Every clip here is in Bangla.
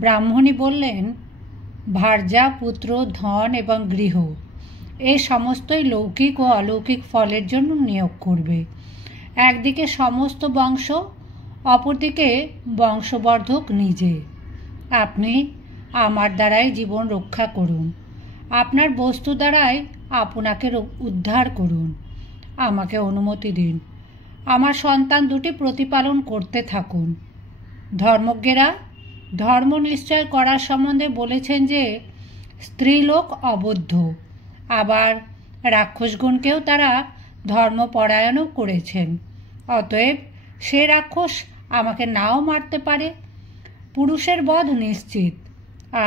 ব্রাহ্মণী বললেন, ভার্যা, পুত্র, ধন এবং গৃহ এই সমস্তই লৌকিক ও অলৌকিক ফলের জন্য নিয়োগ করবে। একদিকে সমস্ত বংশ, অপরদিকে বংশবর্ধক নিজে। আপনি আমার দ্বারাই জীবন রক্ষা করুন, আপনার বস্তু দ্বারাই আপনাকে উদ্ধার করুন। আমাকে অনুমতি দিন, আমার সন্তান দুটি প্রতিপালন করতে থাকুন। ধর্মজ্ঞেরা ধর্ম নিশ্চয় করার সম্বন্ধে বলেছেন যে স্ত্রীলোক অবদ্ধ, আবার রাক্ষসগণকেও তারা ধর্মপরায়ণও করেছেন। অতএব সে রাক্ষস আমাকে নাও মারতে পারে। পুরুষের বধ নিশ্চিত,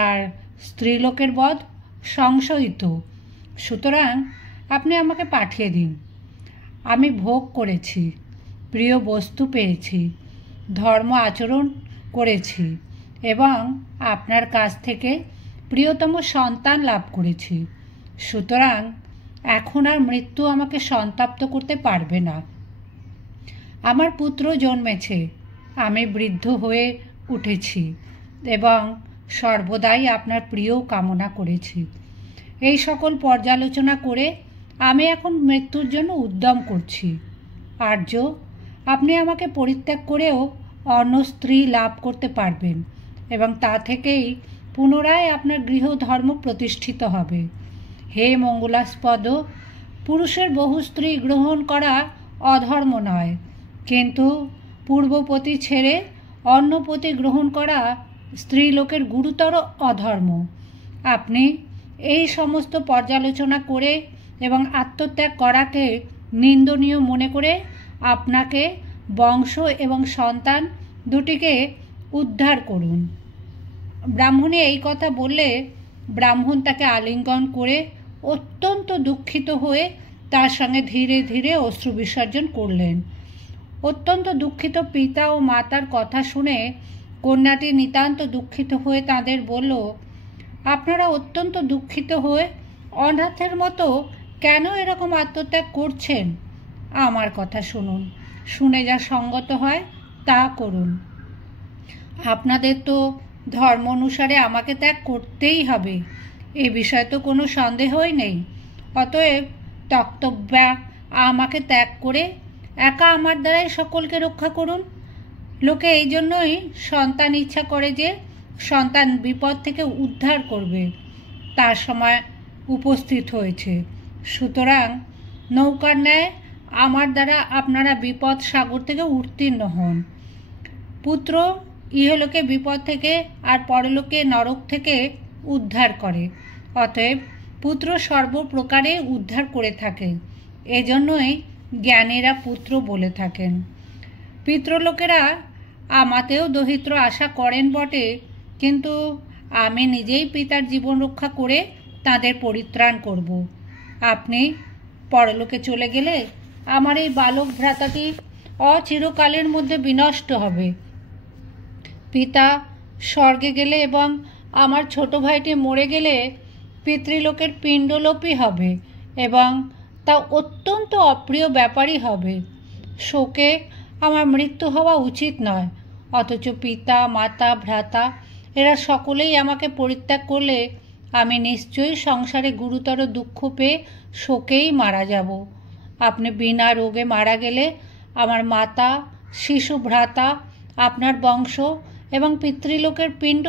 আর স্ত্রীলোকের বধ সংশয়িত। সুতরাং আপনি আমাকে পাঠিয়ে দিন। আমি ভোগ করেছি, প্রিয় বস্তু পেয়েছি, ধর্ম আচরণ করেছি এবং আপনার কাছ থেকে প্রিয়তম সন্তান লাভ করেছি। সুতরাং এখন আর মৃত্যু আমাকে সন্তাপ্ত করতে পারবে না। আমার পুত্র জন্মেছে, আমি বৃদ্ধ হয়ে উঠেছি এবং সর্বদাই আপনার প্রিয় কামনা করেছি। এই সকল পর্যালোচনা করে আমি এখন মৃত্যুর জন্য উদ্যম করছি। আর্য, আপনি আমাকে পরিত্যাগ করেও অন্য স্ত্রী লাভ করতে পারবেন এবং তা থেকেই পুনরায় আপনার গৃহ ধর্ম প্রতিষ্ঠিত হবে। হে মঙ্গলাস্পদ, পুরুষের বহু স্ত্রী গ্রহণ করা অধর্ম নয়, কিন্তু পূর্বপতি ছেড়ে অন্যপতি গ্রহণ করা স্ত্রীলোকের গুরুতর অধর্ম। আপনি এই সমস্ত পর্যালোচনা করে এবং আত্মত্যাগ করাকে নিন্দনীয় মনে করে আপনাকে, বংশ এবং সন্তান দুটিকে উদ্ধার করুন। ব্রাহ্মণী এই কথা বললে ব্রাহ্মণ তাকে আলিঙ্গন করে অত্যন্ত দুঃখিত হয়ে তার সঙ্গে ধীরে ধীরে অশ্রু বিসর্জন করলেন। অত্যন্ত দুঃখিত পিতা ও মাতার কথা শুনে কন্যাটি নিতান্ত দুঃখিত হয়ে তাদের বলল, আপনারা অত্যন্ত দুঃখিত হয়ে অনাথের মতো কেন এরকম আত্মত্যাগ করছেন? আমার কথা শুনুন, শুনে যা সঙ্গত হয় তা করুন। আপনাদের তো ধর্ম অনুসারে আমাকে ত্যাগ করতেই হবে, এ বিষয়ে তো কোনো সন্দেহই নেই। অতএব তক্তব্যা আমাকে ত্যাগ করে একা আমার দ্বারাই সকলকে রক্ষা করুন। লোকে এই জন্যই সন্তান ইচ্ছা করে যে সন্তান বিপদ থেকে উদ্ধার করবে, তার সময় উপস্থিত হয়েছে। সুতরাং নৌকার ন্যায় আমার দ্বারা আপনারা বিপদ সাগর থেকে উত্তীর্ণ হন। পুত্র ইহলোকে বিপদ থেকে আর পরলোকে নরক থেকে উদ্ধার করে, অতএব পুত্র সর্বপ্রকারে উদ্ধার করে থাকে। এজন্যই জ্ঞানীরা পুত্র বলে থাকেন। পিতৃলোকেরা আমাতেও দরিদ্র আশা করেন বটে, কিন্তু আমি নিজেই পিতার জীবন রক্ষা করে তাদের পরিত্রাণ করব। আপনি পরলোকে চলে গেলে আমার এই বালক ভ্রাতাটি অচিরকালের মধ্যে বিনষ্ট হবে। পিতা স্বর্গে গেলে এবং আমার ছোট ভাইটি মরে গেলে পিতৃলোকের পিণ্ডলোপী হবে এবং তা অত্যন্ত অপ্রিয় ব্যাপারই হবে। শোকে আমার মৃত্যু হওয়া উচিত নয়, অথচ পিতা, মাতা, ভ্রাতা এরা সকলেই আমাকে পরিত্যাগ করলে আমি নিশ্চয়ই সংসারে গুরুতর দুঃখ পেয়ে শোকেই মারা যাব। আপনি বিনা রোগে মারা গেলে আমার মাতা, শিশু, ভ্রাতা, আপনার বংশ এবং পিতৃলোকের পিণ্ড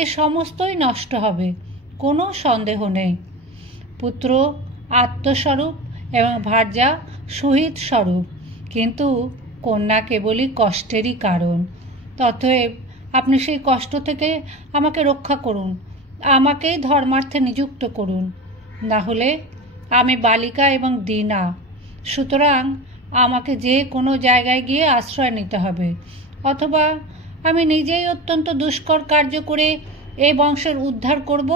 এ সমস্তই নষ্ট হবে, কোনো সন্দেহ নেই। পুত্র আত্মস্বরূপ এবং ভার্যা সুহিত স্বরূপ, কিন্তু কন্যা কেবলই কষ্টেরই কারণ। অতএব আপনি সেই কষ্ট থেকে আমাকে রক্ষা করুন, আমাকেই ধর্মার্থে নিযুক্ত করুন। না হলে আমি বালিকা এবং দীনা, সুতরাং আমাকে যে কোনো জায়গায় গিয়ে আশ্রয় নিতে হবে, অথবা আমি নিজেই অত্যন্ত দুষ্কর কার্য করে এই বংশের উদ্ধার করব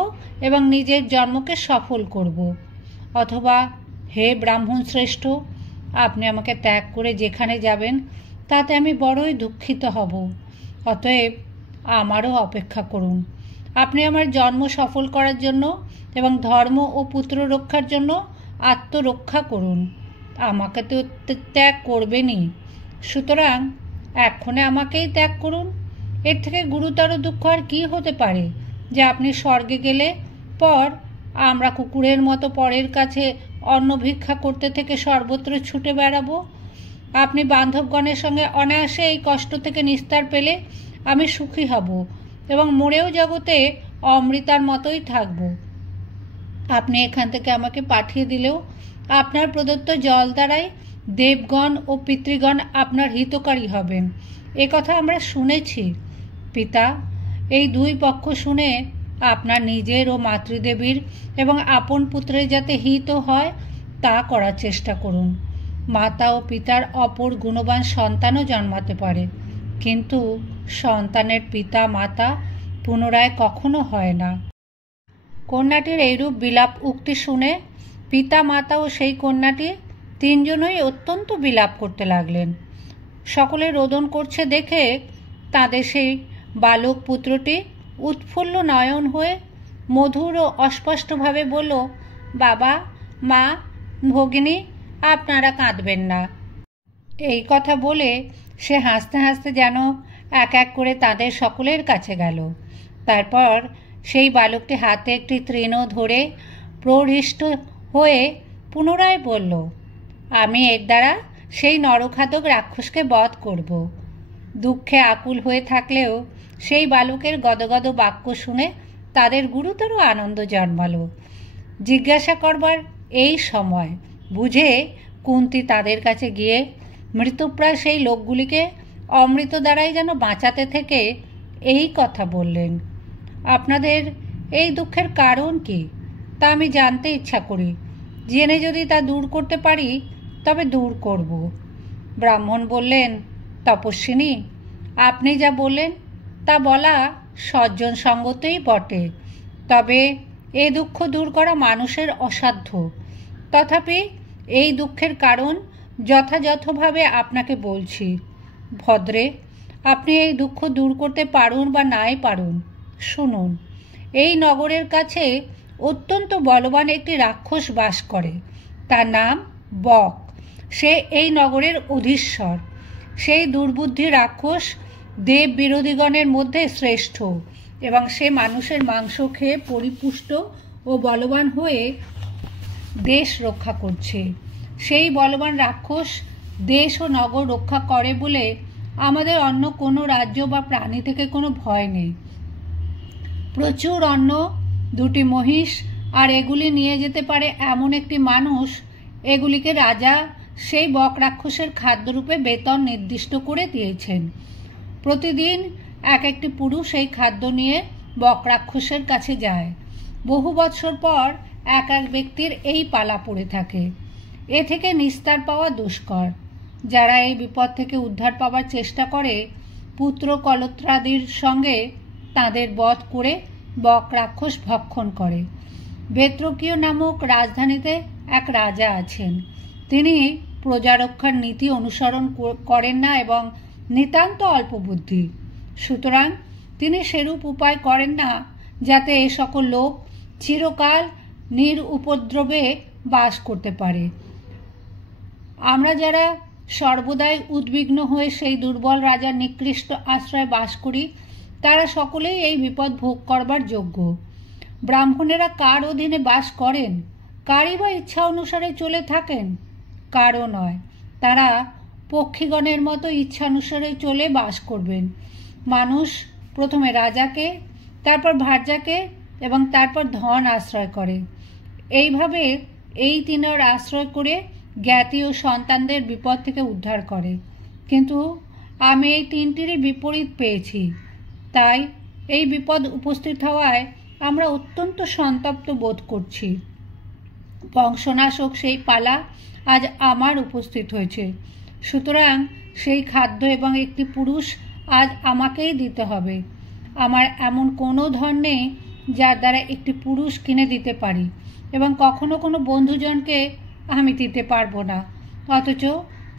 এবং নিজের জন্মকে সফল করব, অথবা হে ব্রাহ্মণ শ্রেষ্ঠ, আপনি আমাকে ত্যাগ করে যেখানে যাবেন তাতে আমি বড়ই দুঃখিত হব। অতএব আমারও অপেক্ষা করুন। আপনি আমার জন্ম সফল করার জন্য এবং ধর্ম ও পুত্র রক্ষার জন্য আত্মরক্ষা করুন। আমাকে তো ত্যাগ করবেনই, সুতরাং এক্ষণে আমাকেই ত্যাগ করুন। এর থেকে গুরুতর দুঃখ আর কি হতে পারে যে আপনি স্বর্গে গেলে পর আমরা কুকুরের মতো পরের কাছে অন্ন ভিক্ষা করতে থেকে সর্বত্র ছুটে বেড়াবো। আপনি বান্ধবগণের সঙ্গে অনায়াসে এই কষ্ট থেকে নিস্তার পেলে আমি সুখী হব এবং মরেও জগতে অমৃতার মতোই থাকব। আপনি এখান থেকে আমাকে পাঠিয়ে দিলেও আপনার প্রদত্ত জল দ্বারাই দেবগণ ও পিতৃগণ আপনার হিতকারী হবেন, এ কথা আমরা শুনেছি। পিতা, এই দুই পক্ষ শুনে আপনার নিজের ও মাতৃদেবীর এবং আপন পুত্রের যাতে হিত হয় তা করার চেষ্টা করুন। মাতা ও পিতার অপর গুণবান সন্তানও জন্মাতে পারে, কিন্তু সন্তানের পিতা মাতা পুনরায় কখনো হয় না। কন্যাটির এইরূপ বিলাপ উক্তি শুনে পিতা মাতা ও সেই কন্যাটি তিনজনই অত্যন্ত বিলাপ করতে লাগলেন। সকলে রোদন করছে দেখে তাদের সেই বালক পুত্রটি উৎফুল্ল নয়ন হয়ে মধুর ও অস্পষ্টভাবে বলল, বাবা, মা, ভগিনী, আপনারা কাঁদবেন না। এই কথা বলে সে হাসতে হাসতে যেন এক এক করে তাদের সকলের কাছে গেল। তারপর সেই বালকটি হাতে একটি তৃণ ধরে প্রহৃষ্ট হয়ে পুনরায় বলল, আমি এর দ্বারা সেই নরখাদক রাক্ষসকে বধ করব। দুঃখে আকুল হয়ে থাকলেও সেই বালকের গদগদ বাক্য শুনে তাদের গুরুতর আনন্দ জন্মালো। জিজ্ঞাসা করবার এই সময় বুঝে কুন্তী তাদের কাছে গিয়ে মৃতপ্রায় সেই লোকগুলিকে অমৃত দ্বারাই যেন বাঁচাতে থেকে এই কথা বললেন, আপনাদের এই দুঃখের কারণ কি তা আমি জানতে ইচ্ছা করি। জেনে যদি তা দূর করতে পারি তবে দূর করব। ব্রাহ্মণ বললেন, তপস্বিনী, আপনি যা বললেন তা বলা সজ্জন সঙ্গতই বটে, তবে এই দুঃখ দূর করা মানুষের অসাধ্য। তথাপি এই দুঃখের কারণ যথাযথভাবে আপনাকে বলছি। ভদ্রে, আপনি এই দুঃখ দূর করতে পারুন বা নাই পারুন, শুনুন। এই নগরের কাছে অত্যন্ত বলবান একটি রাক্ষস বাস করে, তার নাম বক। সে এই নগরের অধীশ্বর। সেই দুর্বুদ্ধি রাক্ষস দেব বিরোধীগণের মধ্যে শ্রেষ্ঠ এবং সে মানুষের মাংস খেয়ে পরিপুষ্ট ও বলবান হয়ে দেশ রক্ষা করছে। সেই বলবান রাক্ষস দেশ ও নগর রক্ষা করে বলে আমাদের অন্য কোনো রাজ্য বা প্রাণী থেকে কোনো ভয় নেই। প্রচুর অন্ন, দুটি মহিষ আর এগুলি নিয়ে যেতে পারে এমন একটি মানুষ, এগুলিকে রাজা সেই বক রাক্ষসের খাদ্যরূপে বেতন নির্দিষ্ট করে দিয়েছেন। প্রতিদিন এক একটি পুরুষ এই খাদ্য নিয়ে বক রাক্ষসের কাছে যায়। বহু বৎসর পর এক এক ব্যক্তির এই পালা পড়ে থাকে। এ থেকে নিস্তার পাওয়া দুষ্কর। যারা এই বিপদ থেকে উদ্ধার পাওয়ার চেষ্টা করে পুত্র কলত্রাদির সঙ্গে তাদের বধ করে বক রাক্ষস ভক্ষণ করে। বেত্রকীয় নামক রাজধানীতে এক রাজা আছেন। তিনি প্রজারক্ষার নীতি অনুসরণ করেন না এবং নিতান্ত অল্প বুদ্ধি। সুতরাং তিনি সেরূপ উপায় করেন না যাতে এ সকল লোক চিরকাল নিরুপদ্রবে বাস করতে পারে। আমরা যারা সর্বদাই উদ্বিগ্ন হয়ে সেই দুর্বল রাজার নিকৃষ্ট আশ্রয়ে বাস করি তারা সকলেই এই বিপদ ভোগ করবার যোগ্য। ব্রাহ্মণেরা কার অধীনে বাস করেন, কারই বা ইচ্ছা অনুসারে চলে থাকেন? কারও নয়। তারা পক্ষীগণের মতো ইচ্ছানুসারে চলে বাস করবেন। মানুষ প্রথমে রাজাকে, তারপর ভার্যাকে এবং তারপর ধন আশ্রয় করে। এইভাবে এই তিনের আশ্রয় করে জ্ঞাতি ও সন্তানদের বিপদ থেকে উদ্ধার করে। কিন্তু আমি এই তিনটিরই বিপরীত পেয়েছি। তাই এই বিপদ উপস্থিত হওয়ায় আমরা অত্যন্ত সন্তপ্ত বোধ করছি। বংশনাশক সেই পালা আজ আমার উপস্থিত হয়েছে। সুতরাং সেই খাদ্য এবং একটি পুরুষ আজ আমাকেই দিতে হবে। আমার এমন কোনো ধন নেই যার দ্বারা একটি পুরুষ কিনে দিতে পারি এবং কখনো কোনো বন্ধুজনকে আমি দিতে পারবো না। অথচ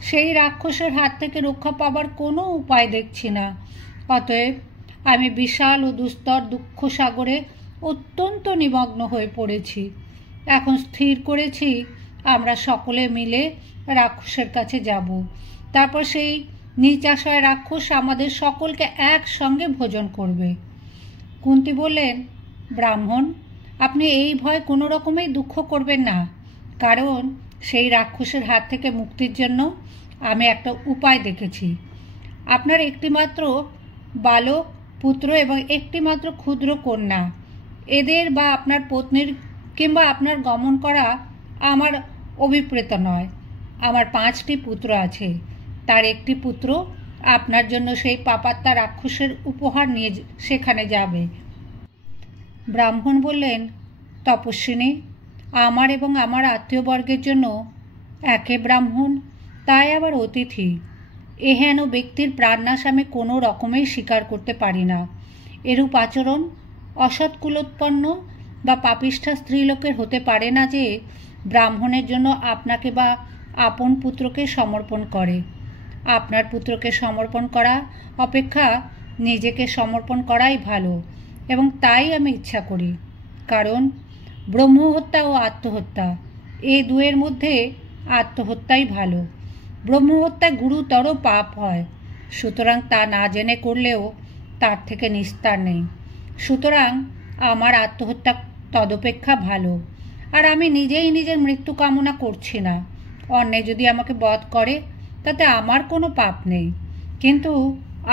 সেই রাক্ষসের হাত থেকে রক্ষা পাবার কোনো উপায় দেখছি না। অতএব আমি বিশাল ও দুস্তর দুঃখ সাগরে অত্যন্ত নিমগ্ন হয়ে পড়েছি। এখন স্থির করেছি আমরা সকলে মিলে রাক্ষসের কাছে যাব। তারপর সেই নিচাশয় রাক্ষস আমাদের সকলকে একসঙ্গে ভোজন করবে। কুন্তী বললেন, ব্রাহ্মণ, আপনি এই ভয়ে কোনো রকমেই দুঃখ করবেন না, কারণ সেই রাক্ষসের হাত থেকে মুক্তির জন্য আমি একটা উপায় দেখেছি। আপনার একটিমাত্র বালক পুত্র এবং একটিমাত্র ক্ষুদ্র কন্যা, এদের বা আপনার পত্নীর কিংবা আপনার গমন করা আমার অভিপ্রেত নয়। আমার 5টি পুত্র আছে, তার একটি পুত্র আপনার জন্য সেই পাপাত্মা রাক্ষসের উপহার নিয়ে সেখানে যাবে। ব্রাহ্মণ বললেন, তপস্বিনী, আমার এবং আমার আত্মীয়বর্গের জন্য একে ব্রাহ্মণ, তাই আবার অতিথি, এহেন ব্যক্তির প্রাণনাশ আমি কোনো রকমেই স্বীকার করতে পারি না। এরূপ আচরণ অসৎকুলোৎপন্ন বা পাপিষ্ঠা স্ত্রীলোকের হতে পারে না যে ব্রাহ্মণের জন্য আপনাকে বা আপন পুত্রকে সমর্পণ করে। আপনার পুত্রকে সমর্পণ করা অপেক্ষা নিজেকে সমর্পণ করাই ভালো, এবং তাই আমি ইচ্ছা করি। কারণ ব্রহ্মহত্যা ও আত্মহত্যা, এই দুয়ের মধ্যে আত্মহত্যাই ভালো। ব্রহ্মহত্যায় গুরুতর পাপ হয়, সুতরাং তা না জেনে করলেও তার থেকে নিস্তার নেই। সুতরাং আমার আত্মহত্যা তদপেক্ষা ভালো, আর আমি নিজেই নিজের মৃত্যু কামনা করছি না। অন্যে যদি আমাকে বধ করে তাতে আমার কোনো পাপ নেই, কিন্তু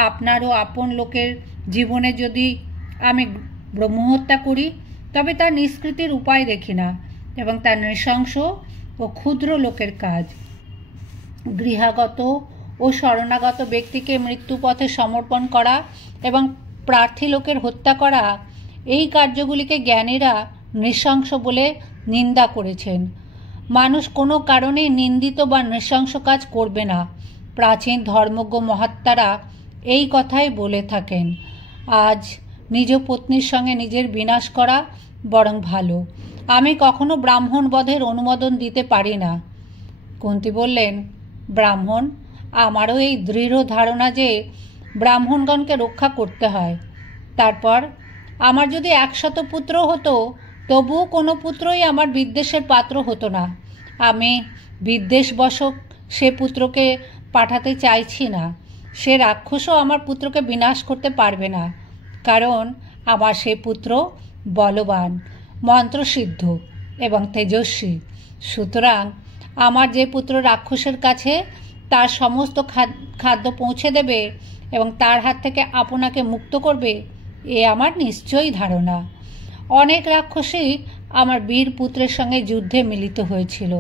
আপনারও আপন লোকের জীবনে যদি আমি ব্রহ্মহত্যা করি তবে তার নিষ্কৃতির উপায় দেখি না, এবং তার নৃশংস ও ক্ষুদ্র লোকের কাজ। গৃহাগত ও শরণাগত ব্যক্তিকে মৃত্যুপথে সমর্পণ করা এবং প্রার্থী লোকের হত্যা করা, এই কার্যগুলিকে জ্ঞানীরা নৃশংস বলে নিন্দা করেছেন। মানুষ কোনো কারণেই নিন্দিত বা নৃশংস কাজ করবে না। প্রাচীন ধর্মজ্ঞ মহাত্মারা এই কথাই বলে থাকেন। আজ নিজ পত্নীর সঙ্গে নিজের বিনাশ করা বরং ভালো। আমি কখনো ব্রাহ্মণ বধের অনুমোদন দিতে পারি না। কুন্তী বললেন, ব্রাহ্মণ, আমারও এই দৃঢ় ধারণা যে ব্রাহ্মণগণকে রক্ষা করতে হয়। তারপর আমার যদি 100 পুত্র হতো তবুও কোনো পুত্রই আমার বিদ্বেষের পাত্র হতো না। আমি বিদ্বেষবশক সে পুত্রকে পাঠাতে চাইছি না। সে রাক্ষসও আমার পুত্রকে বিনাশ করতে পারবে না, কারণ আমার সে পুত্র বলবান, মন্ত্রসিদ্ধ এবং তেজস্বী। সুতরাং আমার যে পুত্র রাক্ষসের কাছে তার সমস্ত খাদ্য পৌঁছে দেবে এবং তার হাত থেকে আপনাকে মুক্ত করবে, এ আমার নিশ্চয়ই ধারণা। অনেক রাক্ষসী আমার বীর পুত্রের সঙ্গে যুদ্ধে মিলিত হয়েছিল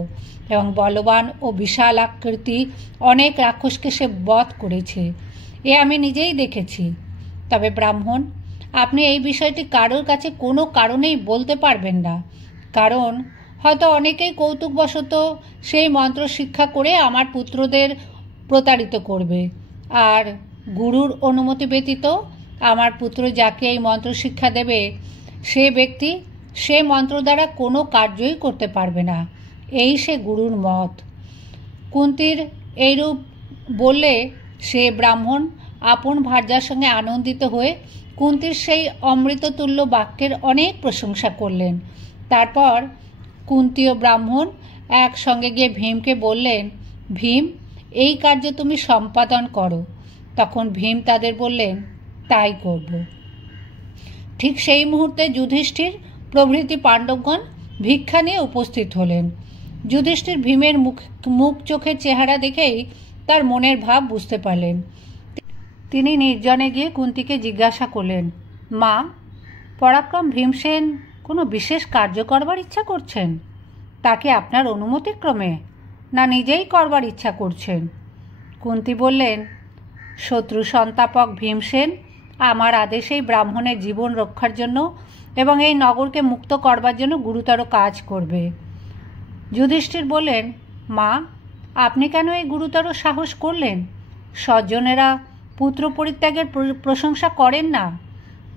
এবং বলবান ও বিশাল আকৃতি অনেক রাক্ষসকে সে বধ করেছে, এ আমি নিজেই দেখেছি। তবে ব্রাহ্মণ, আপনি এই বিষয়টি কারোর কাছে কোনো কারণেই বলতে পারবেন না, কারণ হয়তো অনেকেই কৌতুকবশত সেই মন্ত্র শিক্ষা করে আমার পুত্রদের প্রতারিত করবে, আর গুরুর অনুমতি ব্যতীত আমার পুত্র যাকে এই মন্ত্র শিক্ষা দেবে সে ব্যক্তি সে মন্ত্র দ্বারা কোনো কার্যই করতে পারবে না, এই সে গুরুর মত। কুন্তীর এইরূপ বললে সে ব্রাহ্মণ আপন ভার্যার সঙ্গে আনন্দিত হয়ে কুন্তীর সেই অমৃততুল্য বাক্যের অনেক প্রশংসা করলেন। তারপর কুন্তী ও ব্রাহ্মণ একসঙ্গে গিয়ে ভীমকে বললেন, ভীম, এই কার্য তুমি সম্পাদন করো। তখন ভীম তাদের বললেন, তাই করব। ঠিক সেই মুহূর্তে যুধিষ্ঠির প্রভৃতি পাণ্ডবগণ ভিক্ষা নিয়ে উপস্থিত হলেন। যুধিষ্ঠির ভীমের মুখ চোখের চেহারা দেখেই তার মনের ভাব বুঝতে পারলেন। তিনি নির্জনে গিয়ে কুন্তীকে জিজ্ঞাসা করলেন, মা, পরাক্রম ভীমসেন কোনো বিশেষ কার্য করবার ইচ্ছা করছেন? তাকে আপনার অনুমতিক্রমে, না নিজেই করবার ইচ্ছা করছেন? কুন্তী বললেন, শত্রু সন্তাপক ভীমসেন আমার আদেশেই ব্রাহ্মণের জীবন রক্ষার জন্য এবং এই নগরকে মুক্ত করবার জন্য গুরুতর কাজ করবে। যুধিষ্ঠির বললেন, মা, আপনি কেন এই গুরুতর সাহস করলেন? স্বজনেরা পুত্র পরিত্যাগের প্রশংসা করেন না।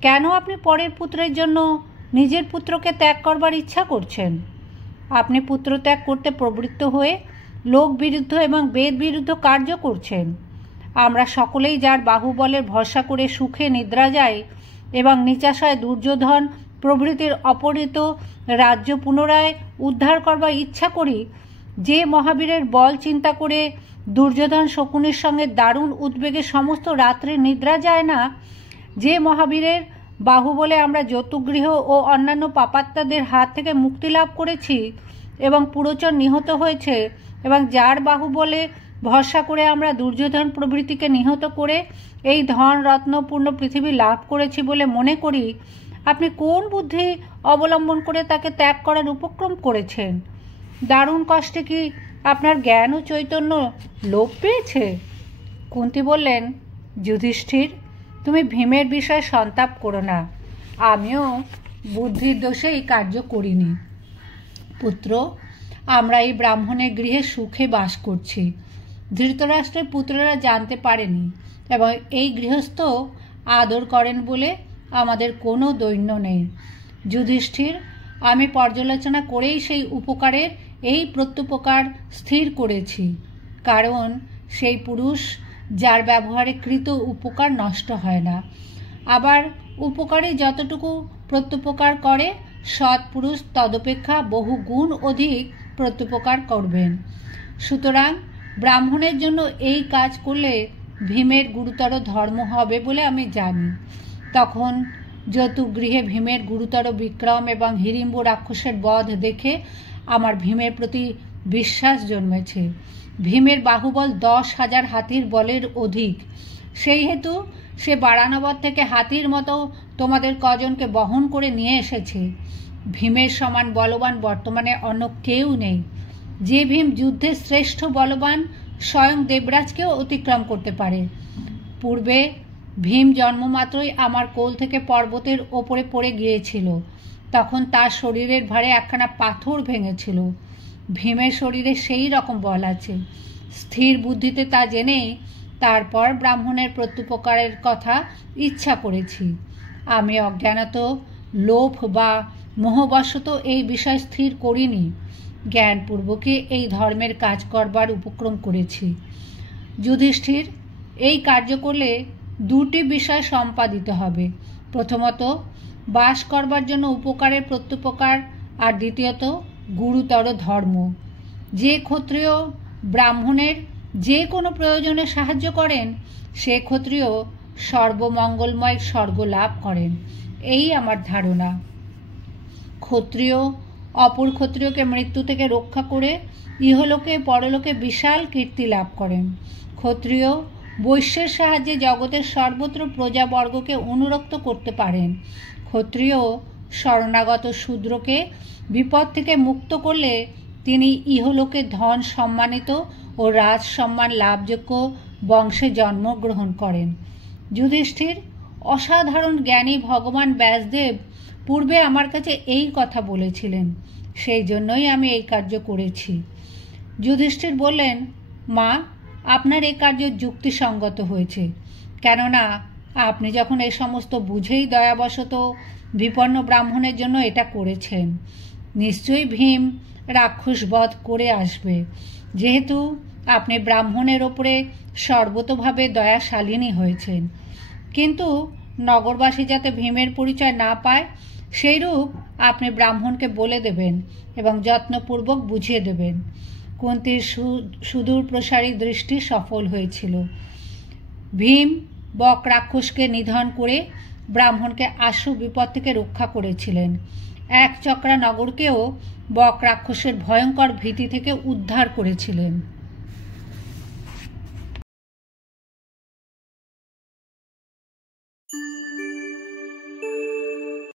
কেন আপনি পরের পুত্রের জন্য নিজের পুত্রকে ত্যাগ করবার ইচ্ছা করছেন? আপনি পুত্র ত্যাগ করতে প্রবৃত্ত হয়ে লোক বিরুদ্ধ এবং বেদ বিরুদ্ধ কার্য করছেন। আমরা সকলেই যার বাহুবলের ভরসা করে সুখে নিদ্রা যাই এবং নিচাশায় দুর্যোধন প্রভৃতির অপহৃত রাজ্য পুনরায় উদ্ধার করবার ইচ্ছা করি, যে মহাবীরের বল চিন্তা করে দুর্যোধন শকুনির সঙ্গে দারুণ উদ্বেগে সমস্ত রাত্রে নিদ্রা যায় না। যে মহাবীরের বাহুবলে আমরা যতুগৃহ ও অন্যান্য পাপাত্মাদের হাত থেকে মুক্তি লাভ করেছি এবং পুরোচর নিহত হয়েছে, এবং যার বাহুবলে ভরসা করে আমরা দুর্যোধন প্রভৃতিকে নিহত করে এই ধন রত্নপূর্ণ পৃথিবী লাভ করেছি বলে মনে করি, আপনি কোন বুদ্ধি অবলম্বন করে তাকে ত্যাগ করার উপক্রম করেছেন? দারুণ কষ্টে কি আপনার জ্ঞান ও চৈতন্য লোপ পেয়েছে? কুন্তী বললেন, যুধিষ্ঠির, তুমি ভীমের বিষয়ে সন্তাপ করো না। আমিও বুদ্ধির দোষে এই কার্য করিনি। পুত্র, আমরা এই ব্রাহ্মণের গৃহে সুখে বাস করছি। ধৃতরাষ্ট্রের পুত্ররা জানতে পারেনি এবং এই গৃহস্থ আদর করেন বলে আমাদের কোনো দৈন্য নেই। যুধিষ্ঠির, আমি পর্যালোচনা করেই সেই উপকারের এই প্রত্যুপকার স্থির করেছি, কারণ সেই পুরুষ যার ব্যবহারে কৃত উপকার নষ্ট হয় না। আবার উপকারী যতটুকু প্রত্যুপকার করে, সৎপুরুষ তদপেক্ষা বহু গুণ অধিক প্রত্যুপকার করবেন। সুতরাং ব্রাহ্মণের জন্য এই কাজ করলে ভীমের গুরুতর ধর্ম হবে বলে আমি জানি। তখন যতুগৃহে ভীমের গুরুতর বিক্রম এবং হিড়িম্ব রাক্ষসের বধ দেখে আমার ভীমের প্রতি বিশ্বাস জন্মেছে। ভীমের বাহুবল 10,000 হাতির বলের অধিক। সেই হেতু সে বারানবর থেকে হাতির মতো তোমাদের কজনকে বহন করে নিয়ে এসেছে। ভীমের সমান বলবান বর্তমানে অন্য কেউ নেই। যে ভীম যুদ্ধে শ্রেষ্ঠ বলবান, স্বয়ং দেবরাজকেও অতিক্রম করতে পারে। পূর্বে ভীম জন্মমাত্রই আমার কোল থেকে পর্বতের ওপরে পড়ে গিয়েছিল। তখন তার শরীরের ভারে একখানা পাথর ভেঙেছিল। ভীমের শরীরে সেই রকম বল আছে। স্থির বুদ্ধিতে তা জেনেই তারপর ব্রাহ্মণের প্রত্যুপকারের কথা ইচ্ছা করেছি। আমি অজ্ঞানত, লোভ বা মোহবশত এই বিষয় স্থির করিনি। জ্ঞানপূর্বকই এই ধর্মের কাজ করবার উপক্রম করেছি। যুধিষ্ঠির, এই কার্য করলে দুটি বিষয় সম্পাদিত হবে। প্রথমত, বাস করবার জন্য উপকারের প্রত্যুপকার, আর দ্বিতীয়ত গুরুতর ধর্ম। যে ক্ষত্রিয় ব্রাহ্মণের যে কোনো প্রয়োজনে সাহায্য করেন, সে ক্ষত্রিয় সর্বমঙ্গলময় স্বর্গ লাভ করেন, এই আমার ধারণা। ক্ষত্রিয় অপর ক্ষত্রিয়কে মৃত্যু থেকে রক্ষা করে ইহলোকে পরলোকে বিশাল কীর্তি লাভ করেন। ক্ষত্রিয় বৈশ্যের সাহায্যে জগতের সর্বত্র প্রজাবর্গকে অনুরক্ত করতে পারেন। ক্ষত্রিয় শরণাগত শূদ্রকে বিপদ থেকে মুক্ত করলে তিনি ইহলোকে ধন সম্মানিত ও রাজ সম্মান লাভযোগ্য বংশে জন্মগ্রহণ করেন। যুধিষ্ঠির, অসাধারণ জ্ঞানী ভগবান ব্যাসদেব পূর্বে আমার কাছে এই কথা বলেছিলেন, সেই জন্যই আমি এই কার্য করেছি। যুধিষ্ঠির বললেন, মা, আপনার এই কার্য যুক্তিসঙ্গত হয়েছে, কেননা আপনি যখন এই সমস্ত বুঝেই দয়াবশত বিপন্ন ব্রাহ্মণের জন্য এটা করেছেন, নিশ্চয়ই ভীম রাক্ষস বধ করে আসবে, যেহেতু আপনি ব্রাহ্মণের ওপরে সর্বতোভাবে দয়াশালিনী হয়েছেন। কিন্তু নগরবাসী যাতে ভীমের পরিচয় না পায়, সেইরূপ আপনি ব্রাহ্মণকে বলে দেবেন এবং যত্নপূর্বক বুঝিয়ে দেবেন। কুন্তীর সুদূর প্রসারী দৃষ্টি সফল হয়েছিল। ভীম বক রাক্ষসকে নিধন করে ব্রাহ্মণকে আশু বিপদ থেকে রক্ষা করেছিলেন। এক চক্রা নগরকেও বক রাক্ষসের ভয়ঙ্কর ভীতি থেকে উদ্ধার করেছিলেন।